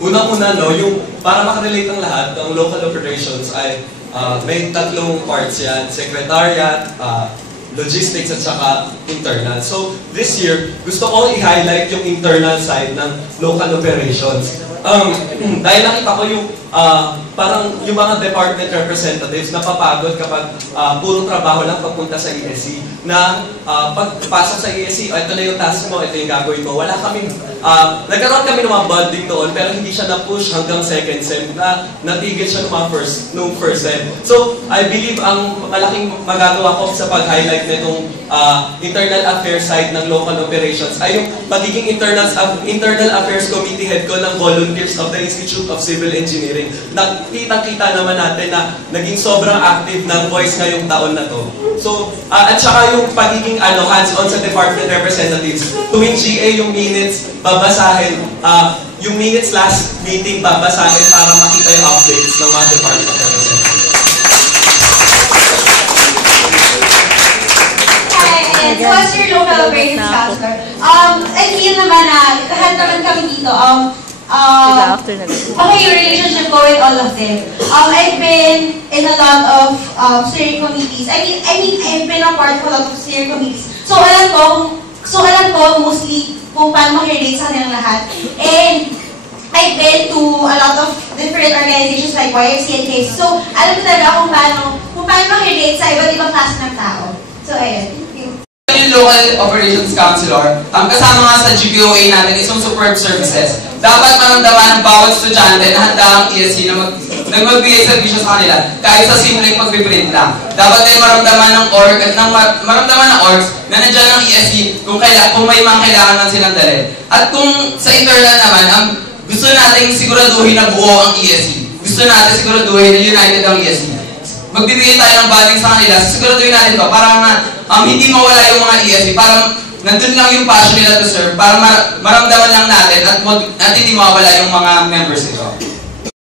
Unang-una, no, yung para makarelate ng lahat, ang local operations ay may tatlong parts yan, secretariat, logistics at saka internal. So, this year, gusto kong i-highlight yung internal side ng local operations. Dahil nakita ko yung parang yung mga department representatives napapagod kapag puro trabaho lang pagpunta sa ESC na pagpasok sa ESC, ito na yung task mo, ito yung gagawin mo. Wala kaming, nagkaroon kami ng mga bonding doon pero hindi siya na-push hanggang second sem na natigil siya nung first sem. So, I believe ang malaking magagawa ko sa pag-highlight nitong internal affairs side ng local operations ay yung magiging internal affairs committee head ko ng volunteers of the Institute of Civil Engineering. Nakita-kita naman natin na naging sobrang active ng voice ngayong taon na to. So, at saka yung pagiging hands-on sa department representatives. Tuwing GA yung minutes, babasahin. Yung minutes last meeting, babasahin para makita yung updates ng mga department representatives. Hi, so as your local operations counselor, I feel naman na lahat naman kami dito, okay, your relationship ko with all of them. I've been in a lot of steering committees. I mean, I've been a part of a lot of steering committees. So alam ko mostly kung paano makirelate sa kanilang lahat. And I've been to a lot of different organizations like YFC and KC. So alam ko talaga kung paano makirelate sa iba't ibang klase ng tao. So ayun. Yung local operations counselor, ang kasama nga sa GPOA natin is yung superb services. Dapat maramdaman ng bawat estudyante na handa ang ESC na magbigay servisyo sa kanila kahit sa simpleng pagpiprint lang. Dapat din maramdaman ng org at maramdaman ng orgs na nandiyan ang ESC kung may mga kailangan lang silang dalhin. At kung sa internal naman, gusto natin siguraduhin na buo ang ESC. Gusto natin siguraduhin na united ang ESC. Magbibigay tayo ng banding sa kanila, siguraduhin natin to para na hindi mawala yung mga ESC, para nandun lang yung passion nila to serve, para maramdaman lang natin at hindi mawala yung mga members nito.